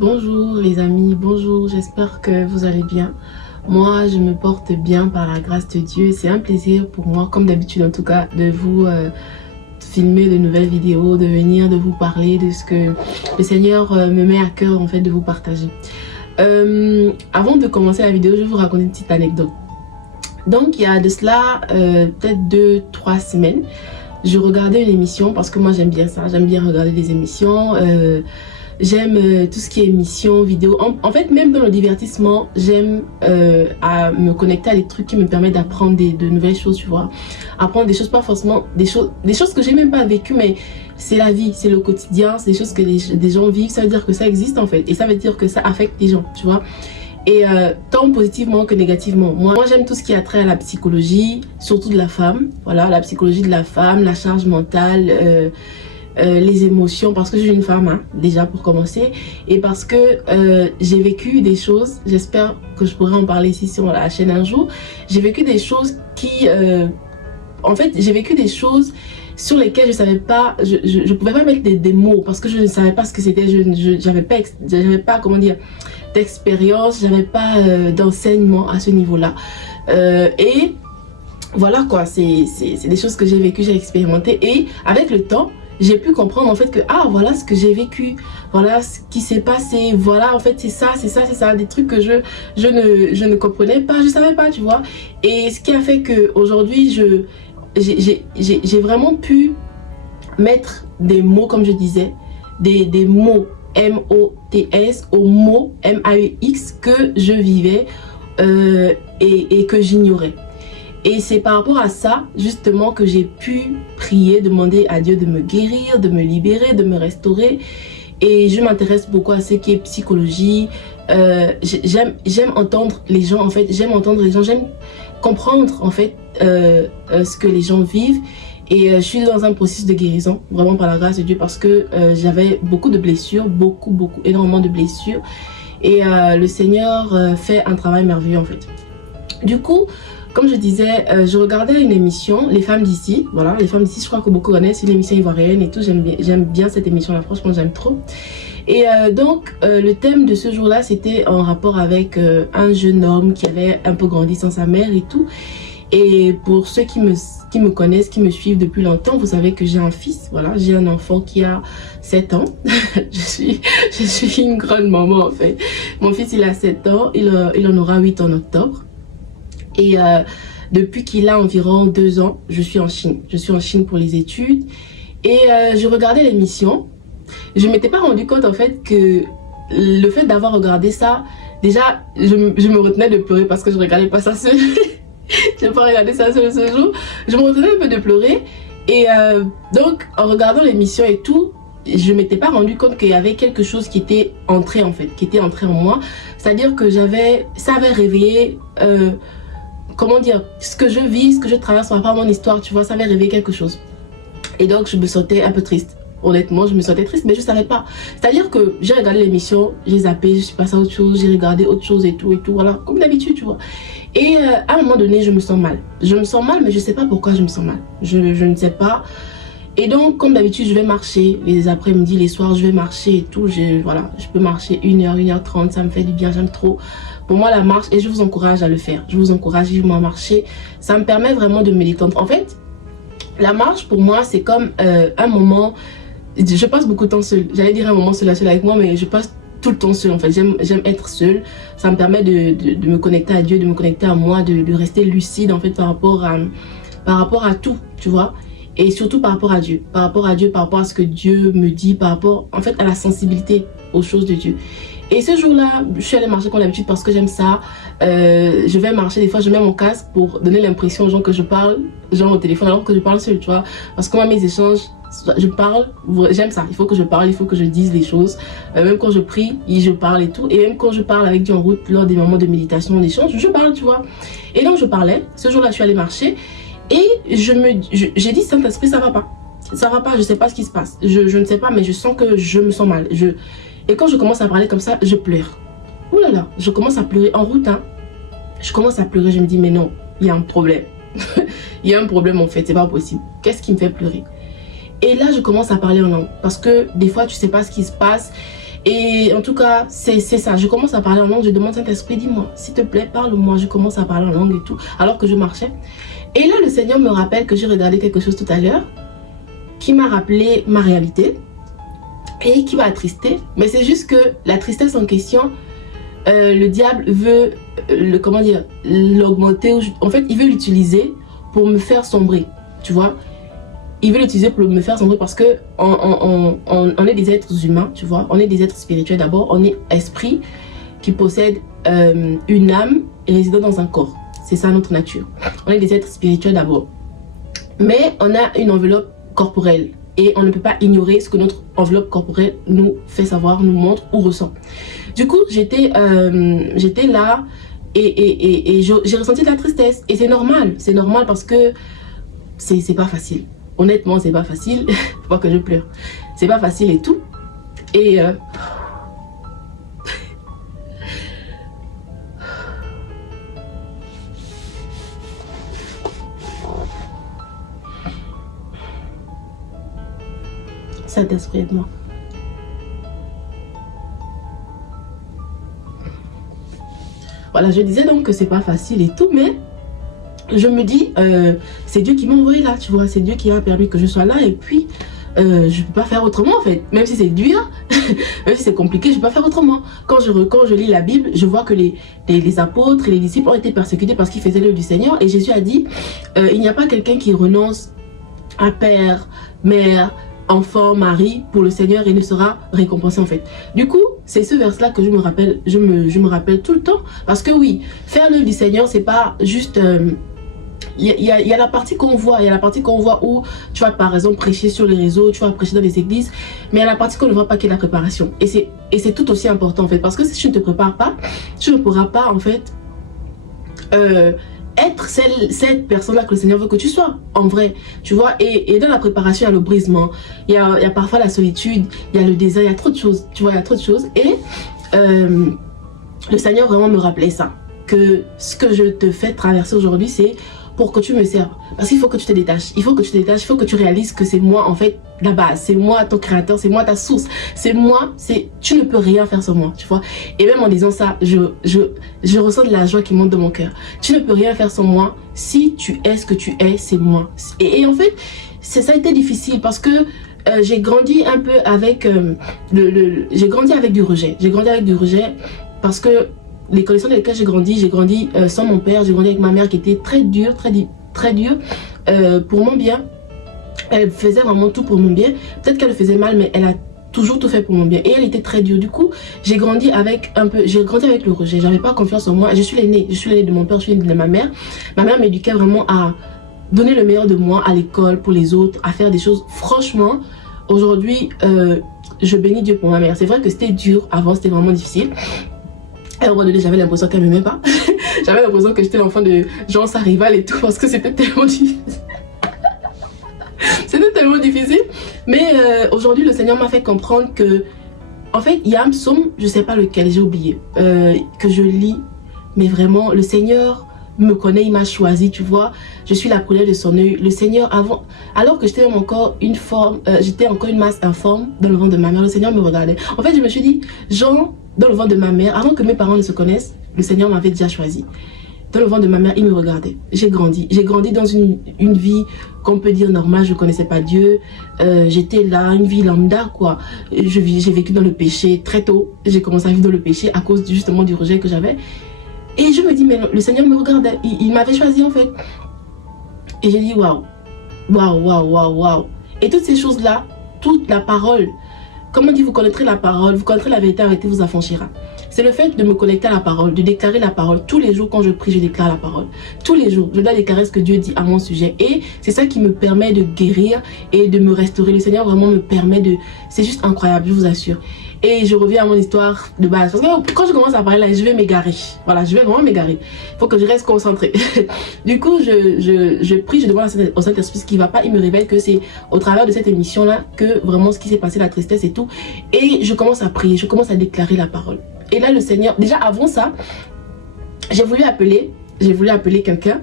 Bonjour les amis, bonjour, j'espère que vous allez bien. Moi, je me porte bien par la grâce de Dieu. C'est un plaisir pour moi, comme d'habitude en tout cas, de vous filmer de nouvelles vidéos, de venir, de vous parler de ce que le Seigneur me met à cœur en fait de vous partager. Avant de commencer la vidéo, je vais vous raconter une petite anecdote. Donc il y a de cela peut-être 2-3 semaines, je regardais une émission parce que moi j'aime bien ça, j'aime bien regarder des émissions. J'aime tout ce qui est émission, vidéo. En fait, même dans le divertissement, j'aime à me connecter à des trucs qui me permettent d'apprendre de nouvelles choses, tu vois. Apprendre des choses, pas forcément des choses que j'ai même pas vécues, mais c'est la vie, c'est le quotidien, c'est des choses que des gens vivent. Ça veut dire que ça existe en fait. Et ça veut dire que ça affecte les gens, tu vois. Et tant positivement que négativement. Moi j'aime tout ce qui a trait à la psychologie, surtout de la femme. Voilà, la psychologie de la femme, la charge mentale, les émotions, parce que je suis une femme, hein, déjà pour commencer, et parce que j'ai vécu des choses, j'espère que je pourrai en parler ici sur la chaîne un jour. J'ai vécu des choses qui, en fait, j'ai vécu des choses sur lesquelles je savais pas, je pouvais pas mettre des mots, parce que je ne savais pas ce que c'était, j'avais pas, comment dire, d'expérience, j'avais pas d'enseignement à ce niveau-là. Et voilà quoi, c'est des choses que j'ai vécues, j'ai expérimenté, et avec le temps, j'ai pu comprendre en fait que voilà ce que j'ai vécu, voilà ce qui s'est passé, voilà en fait c'est ça, des trucs que je ne comprenais pas, je savais pas, tu vois. Et ce qui a fait que aujourd'hui j'ai vraiment pu mettre des mots, comme je disais, des mots M-O-T-S aux mots M-A-U-X que je vivais et que j'ignorais. Et c'est par rapport à ça, justement, que j'ai pu prier, demander à Dieu de me guérir, de me libérer, de me restaurer. Et je m'intéresse beaucoup à ce qui est psychologie. J'aime entendre les gens, en fait. J'aime entendre les gens, j'aime comprendre, en fait, ce que les gens vivent. Et je suis dans un processus de guérison, vraiment par la grâce de Dieu, parce que j'avais beaucoup de blessures, énormément de blessures. Et le Seigneur fait un travail merveilleux, en fait. Du coup, comme je disais, je regardais une émission, Les Femmes d'ici. Voilà, Les Femmes d'ici, je crois que beaucoup connaissent, c'est une émission ivoirienne et tout. J'aime bien cette émission-là, franchement, j'aime trop. Et donc, le thème de ce jour-là, c'était en rapport avec un jeune homme qui avait un peu grandi sans sa mère et tout. Et pour ceux qui me connaissent, qui me suivent depuis longtemps, vous savez que j'ai un fils. Voilà, j'ai un enfant qui a 7 ans. je suis une grande maman, en fait. Mon fils, il a 7 ans. Il en aura 8 en octobre. Et depuis qu'il a environ 2 ans, je suis en Chine. Je suis en Chine pour les études. Et je regardais l'émission. Je ne m'étais pas rendu compte en fait que le fait d'avoir regardé ça, déjà, je me retenais de pleurer parce que je ne regardais pas ça seul. Je n'ai pas regardé ça seul ce jour. Je me retenais un peu de pleurer. Et donc, en regardant l'émission et tout, je ne m'étais pas rendu compte qu'il y avait quelque chose qui était entré en fait, qui était entré en moi. C'est-à-dire que ça avait réveillé... comment dire, ce que je vis, ce que je traverse par rapport à mon histoire, tu vois, ça avait réveillé quelque chose. Et donc, je me sentais un peu triste. Honnêtement, je me sentais triste, mais je ne savais pas. C'est-à-dire que j'ai regardé l'émission, j'ai zappé, je suis passée à autre chose, j'ai regardé autre chose et tout, voilà, comme d'habitude, tu vois. Et à un moment donné, je me sens mal. Je me sens mal, mais je ne sais pas pourquoi je me sens mal. Je ne sais pas. Et donc, comme d'habitude, je vais marcher les après-midi, les soirs, je vais marcher et tout. Voilà, je peux marcher 1h, 1h30, ça me fait du bien, j'aime trop. Pour moi, la marche, et je vous encourage à le faire. Je vous encourage vivement à marcher. Ça me permet vraiment de me détendre. En fait, la marche, pour moi, c'est comme un moment... Je passe beaucoup de temps seule. J'allais dire un moment seul avec moi, mais je passe tout le temps seule, en fait. J'aime être seule. Ça me permet de me connecter à Dieu, de me connecter à moi, de rester lucide, en fait, par rapport à tout, tu vois. Et surtout par rapport à Dieu. Par rapport à ce que Dieu me dit, par rapport, en fait, à la sensibilité aux choses de Dieu. Et ce jour-là, je suis allée marcher comme d'habitude parce que j'aime ça. Je vais marcher, des fois je mets mon casque pour donner l'impression aux gens que je parle, genre au téléphone, alors que je parle seule, tu vois. Parce que moi, mes échanges, je parle, j'aime ça. Il faut que je parle, il faut que je dise les choses. Même quand je prie, je parle et tout. Et même quand je parle avec Dieu en route, lors des moments de méditation, d'échange, je parle, tu vois. Et donc je parlais. Ce jour-là, je suis allée marcher. Et j'ai dit, Saint-Esprit, ça va pas. Ça va pas, je sais pas ce qui se passe. Je ne sais pas, mais je sens que je me sens mal. Et quand je commence à parler comme ça, je pleure. Ouh là là, je commence à pleurer en route, hein. Je commence à pleurer, je me dis, mais non, il y a un problème. Il y a un problème en fait, c'est pas possible. Qu'est-ce qui me fait pleurer? Et là, je commence à parler en langue. Parce que des fois, tu sais pas ce qui se passe. Et en tout cas, c'est ça. Je commence à parler en langue, je demande Saint-Esprit, dis-moi, s'il te plaît, parle-moi. Je commence à parler en langue et tout, alors que je marchais. Et là, le Seigneur me rappelle que j'ai regardé quelque chose tout à l'heure, qui m'a rappelé ma réalité et qui m'a attristé. Mais c'est juste que la tristesse en question, le diable veut, l'augmenter. En fait, il veut l'utiliser pour me faire sombrer, tu vois. Il veut l'utiliser pour me faire sombrer parce que on est des êtres humains, tu vois. On est des êtres spirituels d'abord. On est esprit qui possède une âme et résidant dans un corps. C'est ça notre nature. On est des êtres spirituels d'abord. Mais on a une enveloppe corporelle. Et on ne peut pas ignorer ce que notre enveloppe corporelle nous fait savoir, nous montre ou ressent. Du coup, j'étais là et j'ai ressenti de la tristesse. Et c'est normal parce que c'est pas facile. Honnêtement, c'est pas facile. Faut pas que je pleure. C'est pas facile et tout. Et Saint-Esprit de moi. Voilà, je disais donc que c'est pas facile et tout, mais je me dis, c'est Dieu qui m'a envoyé là, tu vois, c'est Dieu qui a permis que je sois là et puis je peux pas faire autrement en fait, même si c'est dur, même si c'est compliqué, je peux pas faire autrement. Quand je lis la Bible, je vois que les apôtres et les disciples ont été persécutés parce qu'ils faisaient l'œuvre du Seigneur et Jésus a dit, il n'y a pas quelqu'un qui renonce à père, mère, enfant, mari pour le Seigneur et ne sera récompensé en fait. Du coup, c'est ce verse-là que je me rappelle, je me rappelle tout le temps. Parce que oui, faire l'œuvre du Seigneur, c'est pas juste... Il y a la partie qu'on voit, où tu vas par exemple prêcher sur les réseaux, tu vas prêcher dans les églises, mais il y a la partie qu'on ne voit pas qui est la préparation. Et c'est tout aussi important en fait, parce que si tu ne te prépares pas, tu ne pourras pas en fait... être cette personne-là que le Seigneur veut que tu sois, en vrai, tu vois, et dans la préparation, il y a le brisement, il y a parfois la solitude, il y a le désert, il y a trop de choses, tu vois, il y a trop de choses, et le Seigneur vraiment me rappelait ça, que ce que je te fais traverser aujourd'hui, c'est pour que tu me serves, parce qu'il faut que tu te détaches, il faut que tu réalises que c'est moi, en fait, la base, c'est moi ton créateur, c'est moi ta source, c'est moi, tu ne peux rien faire sans moi, tu vois, et même en disant ça, je ressens de la joie qui monte dans mon cœur. Tu ne peux rien faire sans moi, si tu es ce que tu es, c'est moi. Et en fait, ça a été difficile parce que j'ai grandi un peu avec j'ai grandi avec du rejet. J'ai grandi avec du rejet parce que les conditions dans lesquelles j'ai grandi sans mon père, j'ai grandi avec ma mère qui était très dure, très dure pour mon bien. Elle faisait vraiment tout pour mon bien. Peut-être qu'elle le faisait mal, mais elle a toujours tout fait pour mon bien. Et elle était très dure. Du coup, j'ai grandi avec le rejet. J'avais pas confiance en moi. Je suis l'aînée de mon père, je suis l'aînée de ma mère. Ma mère m'éduquait vraiment à donner le meilleur de moi à l'école, pour les autres, à faire des choses. Franchement, aujourd'hui, je bénis Dieu pour ma mère. C'est vrai que c'était dur avant, c'était vraiment difficile. Et à un moment donné, j'avais l'impression qu'elle m'aimait pas. J'avais l'impression que j'étais l'enfant de genre sa rivale et tout, parce que c'était tellement difficile. C'était tellement difficile. Mais aujourd'hui, le Seigneur m'a fait comprendre que, en fait, il y a un psaume, je sais pas lequel, j'ai oublié, que je lis. Mais vraiment, le Seigneur me connaît, il m'a choisi, tu vois. Je suis la couleur de son œil. Le Seigneur, alors que j'étais encore une masse informe dans le ventre de ma mère, le Seigneur me regardait. En fait, je me suis dit, Jean, dans le ventre de ma mère, avant que mes parents ne se connaissent, le Seigneur m'avait déjà choisi. Dans le ventre de ma mère, il me regardait. J'ai grandi dans une vie qu'on peut dire normale. Je ne connaissais pas Dieu. J'étais là, une vie lambda, quoi. J'ai vécu dans le péché très tôt. J'ai commencé à vivre dans le péché à cause justement du rejet que j'avais. Et je me dis, mais le Seigneur me regardait. Il m'avait choisi, en fait. Et j'ai dit, waouh. Waouh, waouh, waouh, waouh. Et toutes ces choses-là, toute la parole, comme on dit, vous connaîtrez la parole, vous connaîtrez la vérité vous affranchira. C'est le fait de me connecter à la parole, de déclarer la parole. Tous les jours, quand je prie, je déclare la parole. Tous les jours, je dois déclarer ce que Dieu dit à mon sujet. Et c'est ça qui me permet de guérir et de me restaurer. Le Seigneur vraiment me permet de... C'est juste incroyable, je vous assure. Et je reviens à mon histoire de base. Parce que quand je commence à parler là, je vais m'égarer. Voilà, je vais vraiment m'égarer. Il faut que je reste concentrée. Du coup, je prie, je demande au Saint-Esprit ce qui ne va pas. Il me révèle que c'est au travers de cette émission-là que vraiment ce qui s'est passé, la tristesse et tout. Et je commence à prier, je commence à déclarer la parole. Et là, le Seigneur, déjà avant ça, j'ai voulu appeler quelqu'un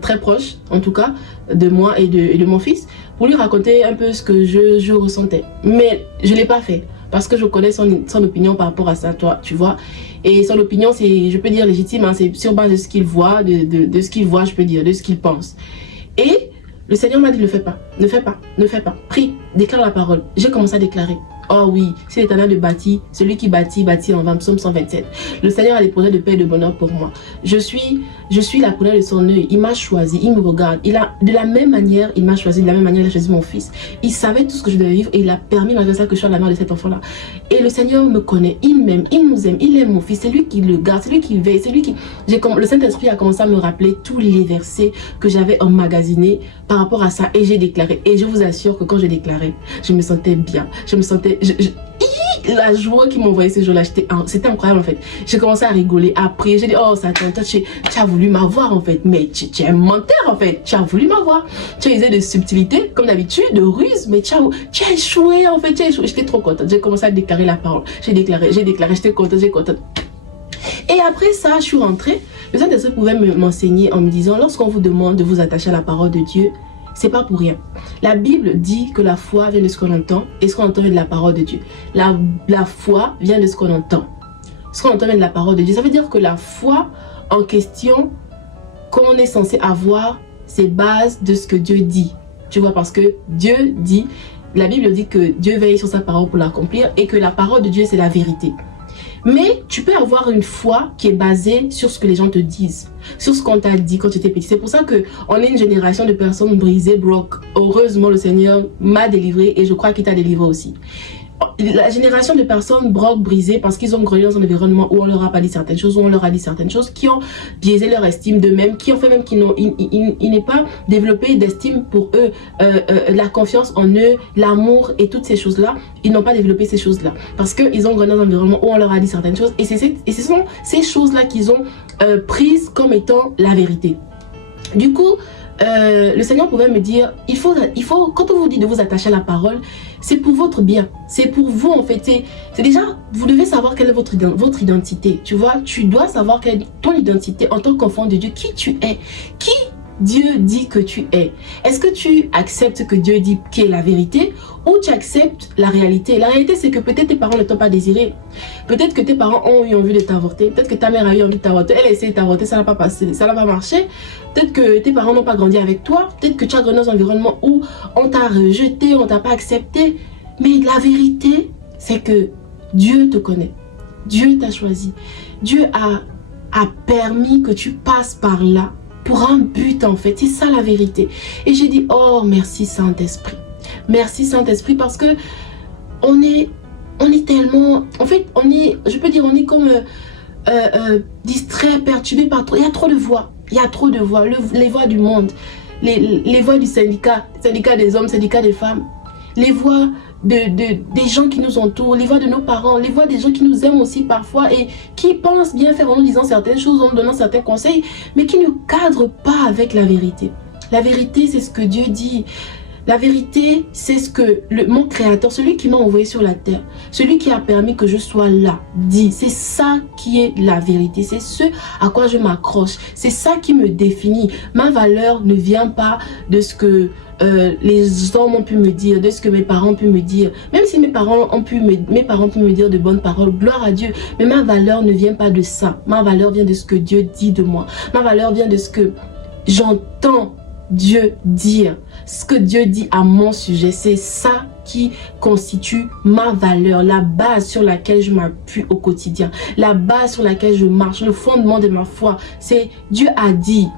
très proche, en tout cas, de moi et de mon fils, pour lui raconter un peu ce que je ressentais. Mais je ne l'ai pas fait. parce que je connais son opinion par rapport à ça, toi, tu vois. Et son opinion, c'est, je peux dire légitime, hein, c'est sur base de ce qu'il voit, de ce qu'il voit, je peux dire, de ce qu'il pense. Et le Seigneur m'a dit, ne le fais pas, ne fais pas, ne fais pas. Prie, déclare la parole. J'ai commencé à déclarer. Oh oui, c'est l'Éternel de bâti, celui qui bâtit, bâtit en vain, psaume 127. Le Seigneur a des projets de paix et de bonheur pour moi. Je suis la prunelle de son œil. Il m'a choisi, il me regarde. De la même manière, il m'a choisi, de la même manière, il a choisi mon fils. Il savait tout ce que je devais vivre et il a permis, malgré ça, que je sois la mère de cet enfant-là. Et le Seigneur me connaît, il m'aime, il nous aime, il aime mon fils. C'est lui qui le garde, c'est lui qui veille, c'est lui qui... Le Saint-Esprit a commencé à me rappeler tous les versets que j'avais emmagasinés par rapport à ça et j'ai déclaré. Et je vous assure que quand j'ai déclaré, je me sentais bien. Je me sentais... la joie qui m'envoyait ces jours-là, c'était incroyable en fait. J'ai commencé à rigoler, à prier, j'ai dit, oh Satan, toi tu as voulu m'avoir en fait, mais tu es un menteur en fait, tu as voulu m'avoir. Tu as usé de subtilité, comme d'habitude, de ruse, mais tu as échoué en fait, tu as échoué. J'étais trop contente, j'ai commencé à déclarer la parole, j'ai déclaré, j'étais contente, j'étais contente. Et après ça, je suis rentrée, le Saint-Esprit pouvait m'enseigner en me disant, lorsqu'on vous demande de vous attacher à la parole de Dieu, c'est pas pour rien. La Bible dit que la foi vient de ce qu'on entend et ce qu'on entend vient de la parole de Dieu. La foi vient de ce qu'on entend. Ce qu'on entend vient de la parole de Dieu. Ça veut dire que la foi en question qu'on est censé avoir, c'est base de ce que Dieu dit. Tu vois, parce que Dieu dit, la Bible dit que Dieu veille sur sa parole pour l'accomplir et que la parole de Dieu c'est la vérité. Mais tu peux avoir une foi qui est basée sur ce que les gens te disent, sur ce qu'on t'a dit quand tu étais petit. C'est pour ça qu'on est une génération de personnes brisées, broke. Heureusement, le Seigneur m'a délivré et je crois qu'il t'a délivré aussi. La génération de personnes broke, brisées parce qu'ils ont grandi dans un environnement où on leur a pas dit certaines choses, où on leur a dit certaines choses, qui ont biaisé leur estime d'eux-mêmes, qui ont fait même qu'ils n'aient pas développé d'estime pour eux, la confiance en eux, l'amour et toutes ces choses-là. Ils n'ont pas développé ces choses-là parce qu'ils ont grandi dans un environnement où on leur a dit certaines choses et ce sont ces choses-là qu'ils ont prises comme étant la vérité. Du coup, le Seigneur pouvait me dire, il faut, quand on vous dit de vous attacher à la parole, c'est pour votre bien, c'est pour vous en fait, c'est déjà, vous devez savoir quelle est votre identité, tu vois, tu dois savoir quelle est ton identité en tant qu'enfant de Dieu, qui tu es, qui Dieu dit que tu es. Est-ce que tu acceptes que Dieu dit qui est la vérité ou tu acceptes la réalité? La réalité, c'est que peut-être tes parents ne t'ont pas désiré. Peut-être que tes parents ont eu envie de t'avorter. Peut-être que ta mère a eu envie de t'avorter. Elle a essayé de t'avorter, ça n'a pas passé, ça n'a pas marché. Peut-être que tes parents n'ont pas grandi avec toi. Peut-être que tu as grandi dans un environnement où on t'a rejeté, on t'a pas accepté. Mais la vérité, c'est que Dieu te connaît. Dieu t'a choisi. Dieu a permis que tu passes par là pour un but en fait, c'est ça la vérité. Et j'ai dit, oh merci Saint-Esprit. Merci Saint-Esprit parce que on est tellement, en fait, je peux dire, on est comme distrait, perturbé par trop, il y a trop de voix. Il y a trop de voix, les voix du monde, les voix du syndicat des hommes, syndicat des femmes, les voix des gens qui nous entourent, les voix de nos parents, les voix des gens qui nous aiment aussi parfois et qui pensent bien faire en nous disant certaines choses, en nous donnant certains conseils, mais qui ne cadrent pas avec la vérité. La vérité, c'est ce que Dieu dit. La vérité, c'est ce que mon Créateur, celui qui m'a envoyé sur la terre, celui qui a permis que je sois là, dit. C'est ça qui est la vérité. C'est ce à quoi je m'accroche. C'est ça qui me définit. Ma valeur ne vient pas de ce que les hommes ont pu me dire, de ce que mes parents ont pu me dire. Même si mes parents ont pu me dire de bonnes paroles, gloire à Dieu. Mais ma valeur ne vient pas de ça. Ma valeur vient de ce que Dieu dit de moi. Ma valeur vient de ce que j'entends Dieu dire. Ce que Dieu dit à mon sujet, c'est ça qui constitue ma valeur, la base sur laquelle je m'appuie au quotidien, la base sur laquelle je marche, le fondement de ma foi. C'est Dieu a dit.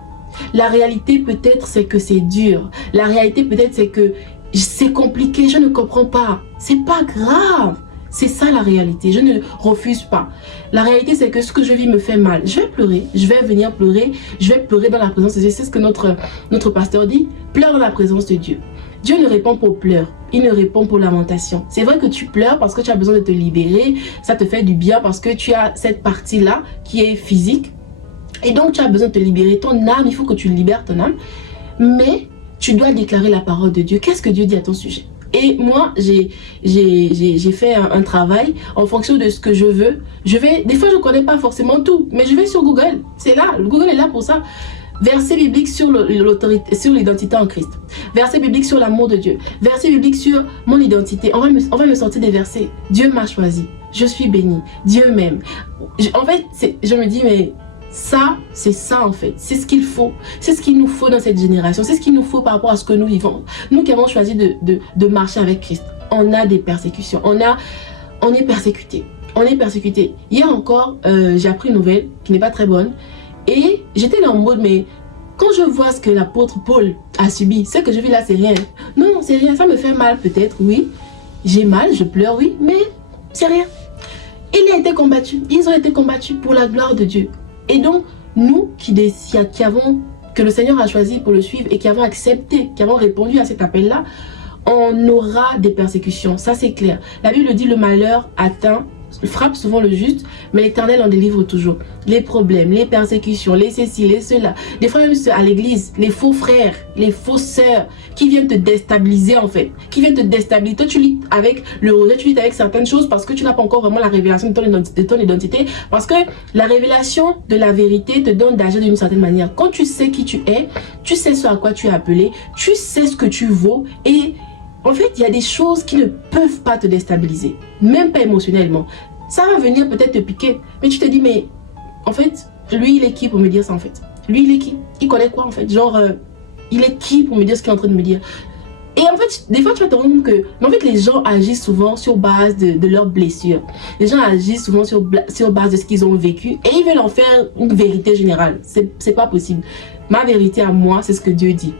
La réalité peut-être c'est que c'est dur. La réalité peut-être c'est que c'est compliqué, je ne comprends pas. C'est pas grave. C'est ça la réalité, je ne refuse pas. La réalité c'est que ce que je vis me fait mal. Je vais pleurer, je vais venir pleurer, je vais pleurer dans la présence de Dieu. C'est ce que notre pasteur dit, pleure dans la présence de Dieu. Dieu ne répond pas aux pleurs, il ne répond pas aux lamentations. C'est vrai que tu pleures parce que tu as besoin de te libérer, ça te fait du bien parce que tu as cette partie-là qui est physique. Et donc tu as besoin de te libérer, ton âme, il faut que tu libères ton âme. Mais tu dois déclarer la parole de Dieu. Qu'est-ce que Dieu dit à ton sujet? Et moi, j'ai fait un travail en fonction de ce que je veux. Des fois, je ne connais pas forcément tout, mais je vais sur Google. C'est là, Google est là pour ça. Verset biblique sur l'autorité, sur l'identité en Christ. Verset biblique sur l'amour de Dieu. Verset biblique sur mon identité. On va me sortir des versets. Dieu m'a choisi. Je suis béni. Dieu m'aime. En fait, je me dis, mais ça, c'est ça en fait. C'est ce qu'il faut. C'est ce qu'il nous faut dans cette génération. C'est ce qu'il nous faut par rapport à ce que nous vivons. Nous qui avons choisi de marcher avec Christ. On a des persécutions. On est persécutés. On est persécutés. Hier encore, j'ai appris une nouvelle qui n'est pas très bonne. Et j'étais là en mode, mais quand je vois ce que l'apôtre Paul a subi, ce que je vis là, c'est rien. Non, c'est rien. Ça me fait mal peut-être, oui. J'ai mal, je pleure, oui, mais c'est rien. Il a été combattu. Ils ont été combattus pour la gloire de Dieu. Et donc, nous qui avons, que le Seigneur a choisi pour le suivre et qui avons accepté, qui avons répondu à cet appel-là, on aura des persécutions. Ça, c'est clair. La Bible dit le malheur frappe souvent le juste, mais l'Éternel en délivre toujours. Les problèmes, les persécutions, les ceci, les cela. Des fois même à l'église, les faux frères, les fausses sœurs qui viennent te déstabiliser en fait. Qui viennent te déstabiliser. Toi tu lis avec le rejet, tu lis avec certaines choses parce que tu n'as pas encore vraiment la révélation de ton identité. Parce que la révélation de la vérité te donne d'agir d'une certaine manière. Quand tu sais qui tu es, tu sais ce à quoi tu es appelé, tu sais ce que tu vaux et en fait, il y a des choses qui ne peuvent pas te déstabiliser, même pas émotionnellement. Ça va venir peut-être te piquer, mais tu te dis, mais en fait, lui, il est qui pour me dire ça en fait? Lui, il est qui? Il connaît quoi en fait? Genre, il est qui pour me dire ce qu'il est en train de me dire? Et en fait, des fois, tu vas te rendre compte que mais en fait, les gens agissent souvent sur base de leurs blessures. Les gens agissent souvent sur base de ce qu'ils ont vécu et ils veulent en faire une vérité générale. C'est pas possible. Ma vérité à moi, c'est ce que Dieu dit.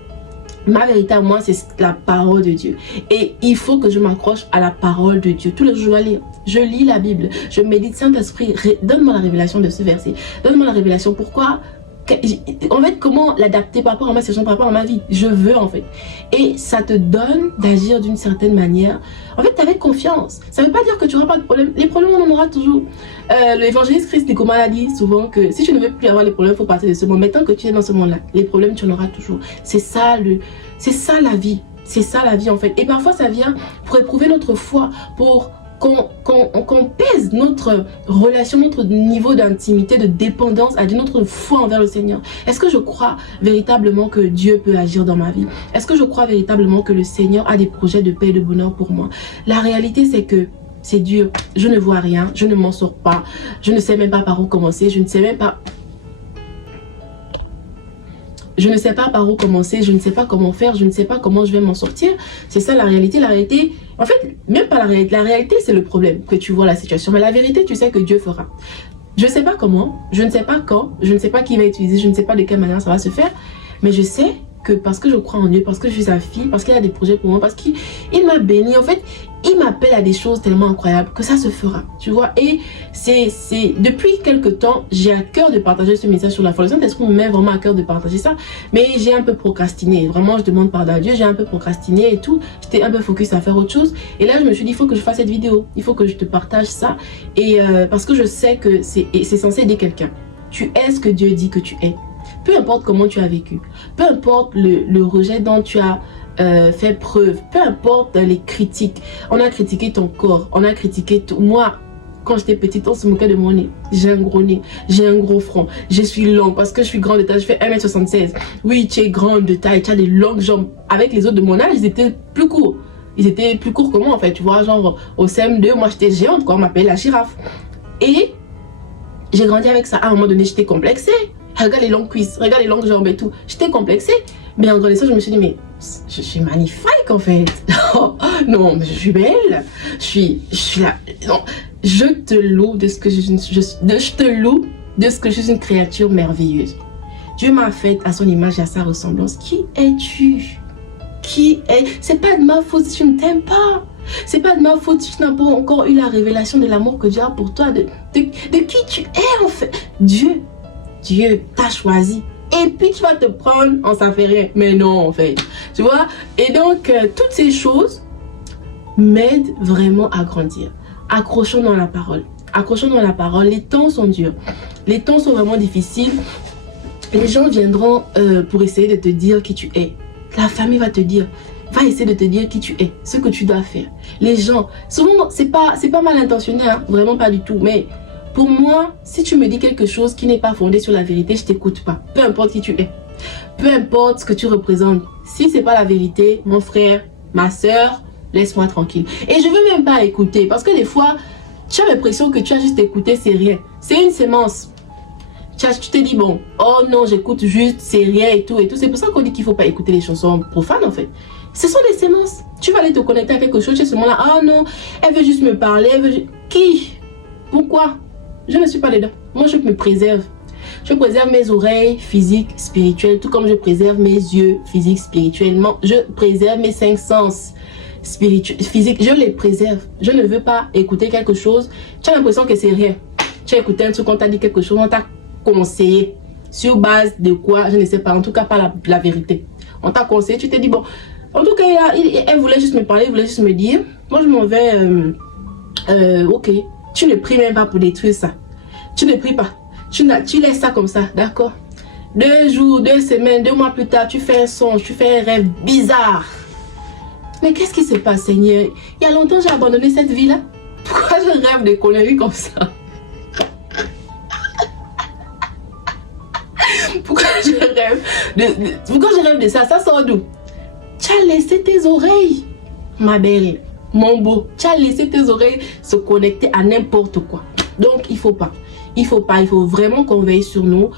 Ma vérité à moi, c'est la parole de Dieu. Et il faut que je m'accroche à la parole de Dieu. Tous les jours, je dois lire. Je lis la Bible. Je médite. Saint-Esprit, donne-moi la révélation de ce verset. Donne-moi la révélation. Pourquoi? En fait, comment l'adapter par rapport à ma situation, par rapport à ma vie? Je veux, en fait. Et ça te donne d'agir d'une certaine manière. En fait, avec confiance. Ça ne veut pas dire que tu n'auras pas de problème. Les problèmes, on en aura toujours. L'évangéliste Christ Nicomas a dit souvent que si tu ne veux plus avoir les problèmes, il faut partir de ce monde. Mais tant que tu es dans ce monde-là, les problèmes, tu en auras toujours. C'est ça la vie. C'est ça la vie, en fait. Et parfois, ça vient pour éprouver notre foi, pour qu'on pèse notre relation, notre niveau d'intimité, de dépendance à notre foi envers le Seigneur. Est-ce que je crois véritablement que Dieu peut agir dans ma vie? Est-ce que je crois véritablement que le Seigneur a des projets de paix et de bonheur pour moi? La réalité, c'est que c'est dur. Je ne vois rien, je ne m'en sors pas, je ne sais même pas par où commencer, je ne sais même pas... Je ne sais pas par où commencer, je ne sais pas comment faire, je ne sais pas comment je vais m'en sortir. C'est ça la réalité. La réalité, en fait, même pas la réalité. La réalité, c'est le problème que tu vois la situation. Mais la vérité, tu sais que Dieu fera. Je ne sais pas comment, je ne sais pas quand, je ne sais pas qui va utiliser, je ne sais pas de quelle manière ça va se faire. Mais je sais que parce que je crois en Dieu, parce que je suis sa fille, parce qu'il a des projets pour moi, parce qu'il m'a béni. En fait, il m'appelle à des choses tellement incroyables que ça se fera, tu vois. Et depuis quelques temps, j'ai à cœur de partager ce message sur la foi. Le Saint-Esprit me met vraiment à cœur de partager ça. Mais j'ai un peu procrastiné. Vraiment, je demande pardon à Dieu. J'ai un peu procrastiné et tout. J'étais un peu focus à faire autre chose. Et là, je me suis dit, il faut que je fasse cette vidéo. Il faut que je te partage ça. Et parce que je sais que c'est censé aider quelqu'un. Tu es ce que Dieu dit que tu es. Peu importe comment tu as vécu. Peu importe le rejet dont tu as fait preuve, peu importe les critiques. On a critiqué ton corps, on a critiqué tout. Moi, quand j'étais petite, on se moquait de mon nez. J'ai un gros nez, j'ai un gros front, je suis longue parce que je suis grande de taille, je fais 1m76. Oui, tu es grande de taille, tu as des longues jambes. Avec les autres de mon âge, ils étaient plus courts. Ils étaient plus courts que moi en fait, tu vois, genre au CM2, moi j'étais géante quoi, on m'appelait la girafe. Et j'ai grandi avec ça. À un moment donné, j'étais complexée. Regarde les longues cuisses, regarde les longues jambes et tout. J'étais complexée. Mais en grandissant, je me suis dit, mais je suis magnifique en fait. Non, mais je suis belle. Je suis là. Non, je te loue de ce que je te loue de ce que je suis une créature merveilleuse. Dieu m'a faite à son image et à sa ressemblance. Qui es-tu? Qui es? C'est pas de ma faute si tu ne t'aimes pas. C'est pas de ma faute si tu n'as pas encore eu la révélation de l'amour que Dieu a pour toi, de qui tu es en fait. Dieu t'a choisi. Et puis tu vas te prendre, on s'en fait rien. Mais non en fait, tu vois. Et donc toutes ces choses m'aident vraiment à grandir. Accrochons dans la parole. Accrochons dans la parole. Les temps sont durs. Les temps sont vraiment difficiles. Les gens viendront pour essayer de te dire qui tu es. La famille va te dire, va essayer de te dire qui tu es, ce que tu dois faire. Les gens, souvent c'est pas mal intentionné, hein, vraiment pas du tout. Mais pour moi, si tu me dis quelque chose qui n'est pas fondé sur la vérité, je t'écoute pas. Peu importe qui tu es. Peu importe ce que tu représentes. Si c'est pas la vérité, mon frère, ma soeur, laisse-moi tranquille. Et je veux même pas écouter. Parce que des fois, tu as l'impression que tu as juste écouté, c'est rien. C'est une sémence. Tu te dis, bon, oh non, j'écoute juste, c'est rien et tout et tout. C'est pour ça qu'on dit qu'il faut pas écouter les chansons profanes en fait. Ce sont des sémences. Tu vas aller te connecter à quelque chose, tu es ce moment-là, ah non, elle veut juste me parler, elle veut... Qui? Pourquoi? Je ne suis pas dedans. Moi, je me préserve. Je préserve mes oreilles physiques, spirituelles, tout comme je préserve mes yeux physiques, spirituellement. Je préserve mes 5 sens spirituels, physiques. Je les préserve. Je ne veux pas écouter quelque chose. Tu as l'impression que c'est rien. Tu as écouté un truc, on t'a dit quelque chose, on t'a conseillé. Sur base de quoi? Je ne sais pas. En tout cas, pas la vérité. On t'a conseillé, tu t'es dit, bon, en tout cas, elle voulait juste me parler, elle voulait juste me dire, moi je m'en vais, ok, tu ne pries même pas pour détruire ça. Tu ne pries pas. Tu laisses ça comme ça, d'accord? 2 jours, 2 semaines, 2 mois plus tard, tu fais un songe, tu fais un rêve bizarre. Mais qu'est-ce qui se passe, Seigneur? Il y a longtemps, j'ai abandonné cette vie-là. Pourquoi je rêve de conneries comme ça? Pourquoi je rêve de ça? Ça sort d'où? Tu as laissé tes oreilles, ma belle, mon beau. Tu as laissé tes oreilles se connecter à n'importe quoi. Donc, il faut pas. Il faut vraiment qu'on veille sur nous.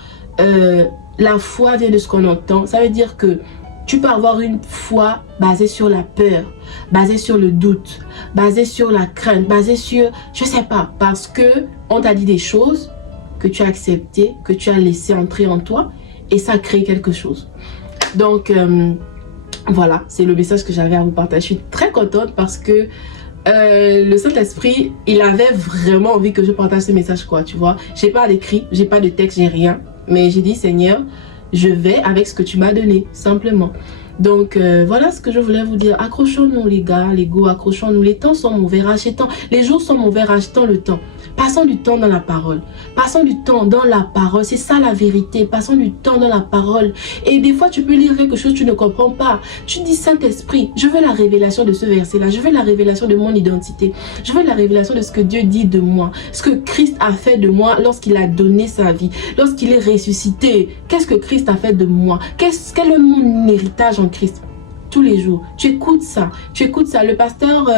La foi vient de ce qu'on entend. Ça veut dire que tu peux avoir une foi basée sur la peur, basée sur le doute, basée sur la crainte, basée sur, je sais pas, parce que on t'a dit des choses que tu as acceptées, que tu as laissé entrer en toi et ça crée quelque chose. Donc, voilà, c'est le message que j'avais à vous partager. Je suis très contente parce que le Saint-Esprit, il avait vraiment envie que je partage ce message, quoi, tu vois. J'ai pas d'écrit, j'ai pas de texte, j'ai rien. Mais j'ai dit, Seigneur, je vais avec ce que tu m'as donné, simplement. Donc, voilà ce que je voulais vous dire. Accrochons-nous, les gars, les go, accrochons-nous. Les temps sont mauvais, rachetons. Les jours sont mauvais, rachetons le temps. Passons du temps dans la parole. Passons du temps dans la parole. C'est ça la vérité. Passons du temps dans la parole. Et des fois, tu peux lire quelque chose, tu ne comprends pas. Tu dis, Saint-Esprit, je veux la révélation de ce verset-là. Je veux la révélation de mon identité. Je veux la révélation de ce que Dieu dit de moi. Ce que Christ a fait de moi lorsqu'il a donné sa vie. Lorsqu'il est ressuscité. Qu'est-ce que Christ a fait de moi? Quel est mon héritage en Christ? Tous les jours. Tu écoutes ça. Tu écoutes ça. Le pasteur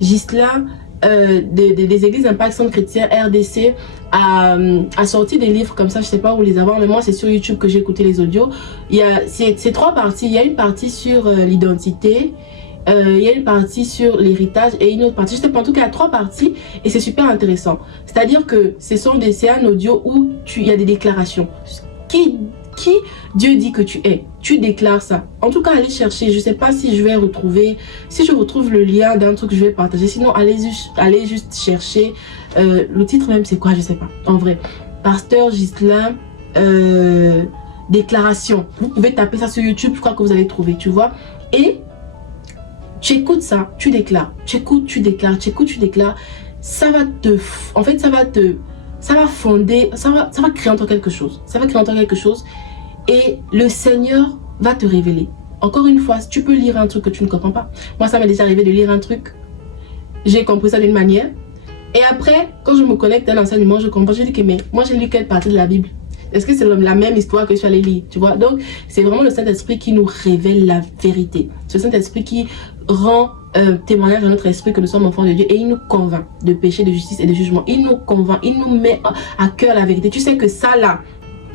Ghislain, des églises Impact Centre Chrétien RDC a sorti des livres comme ça, je sais pas où les avoir, mais moi c'est sur YouTube que j'ai écouté les audios. Il y a c'est 3 parties. Il y a une partie sur l'identité, il y a une partie sur l'héritage et une autre partie, je sais pas, en tout cas il y a 3 parties et c'est super intéressant. C'est à dire que c'est un audio où il y a des déclarations. Qui Dieu dit que tu es, tu déclares ça. En tout cas, allez chercher. Je sais pas si je vais retrouver, si je retrouve le lien d'un truc que je vais partager. Sinon, allez juste chercher. Le titre même, c'est quoi? Je sais pas. En vrai, Pasteur Ghislain, déclaration. Vous pouvez taper ça sur YouTube. Je crois que vous allez trouver, tu vois. Et tu écoutes ça, tu déclares. Tu écoutes, tu déclares. Tu écoutes, tu déclares. Ça va te, en fait, ça va fonder, ça va créer en toi quelque chose. Ça va créer en toi quelque chose. Et le Seigneur va te révéler. Encore une fois, tu peux lire un truc que tu ne comprends pas. Moi, ça m'est déjà arrivé de lire un truc. J'ai compris ça d'une manière. Et après, quand je me connecte à l'enseignement, je comprends. Je dis que, mais moi, j'ai lu quelle partie de la Bible? Est-ce que c'est la même histoire que je suis allée lire? Tu vois? Donc, c'est vraiment le Saint-Esprit qui nous révèle la vérité. C'est le Saint-Esprit qui rend témoignage à notre esprit que nous sommes enfants de Dieu et il nous convainc de péché, de justice et de jugement. Il nous convainc, il nous met à cœur la vérité. Tu sais que ça là,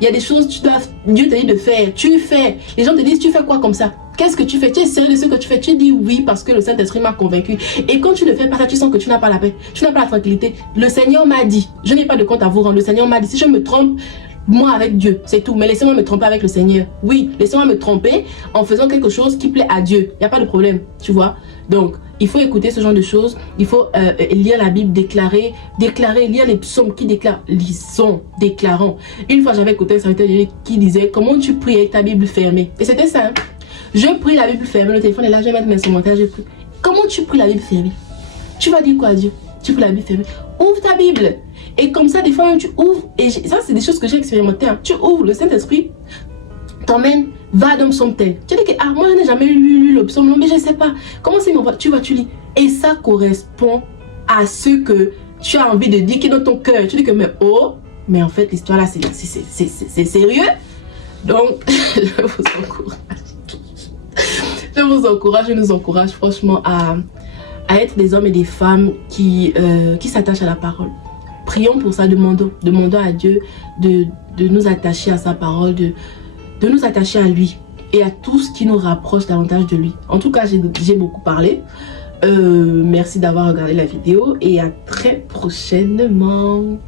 il y a des choses que Dieu te dit de faire, tu fais. Les gens te disent, tu fais quoi comme ça? Qu'est-ce que tu fais? Tu es sérieux de ce que tu fais? Tu dis oui parce que le Saint-Esprit m'a convaincu. Et quand tu ne fais pas ça, tu sens que tu n'as pas la paix, tu n'as pas la tranquillité. Le Seigneur m'a dit, je n'ai pas de compte à vous rendre. Le Seigneur m'a dit, si je me trompe, moi avec Dieu, c'est tout. Mais laissez-moi me tromper avec le Seigneur. Oui, laissez-moi me tromper en faisant quelque chose qui plaît à Dieu. Il n'y a pas de problème, tu vois. Donc, il faut écouter ce genre de choses. Il faut lire la Bible, déclarer, lire les psaumes qui déclarent. Lisons, déclarons. Une fois, j'avais écouté un serviteur qui disait, comment tu pries avec ta Bible fermée? Et c'était simple. Je prie la Bible fermée, le téléphone est là, je vais mettre mes commentaires, je prie. Comment tu pries la Bible fermée? Tu vas dire quoi à Dieu? Tu pries la Bible fermée. Ouvre ta Bible. Et comme ça, des fois, tu ouvres. Et ça, c'est des choses que j'ai expérimentées. Hein. Tu ouvres, le Saint-Esprit t'emmène, va dans le psaume tel. Tu dis que, ah, moi, je n'ai jamais lu le psaume, non, mais je ne sais pas. Comment c'est mon voix? Tu vas, tu lis. Et ça correspond à ce que tu as envie de dire qui est dans ton cœur. Tu dis que, mais oh, mais en fait, l'histoire là, c'est sérieux. Donc, je nous encourage franchement à être des hommes et des femmes qui s'attachent à la parole. Prions pour ça, demandons à Dieu de nous attacher à sa parole, de nous attacher à lui et à tout ce qui nous rapproche davantage de lui. En tout cas, j'ai beaucoup parlé. Merci d'avoir regardé la vidéo et à très prochainement.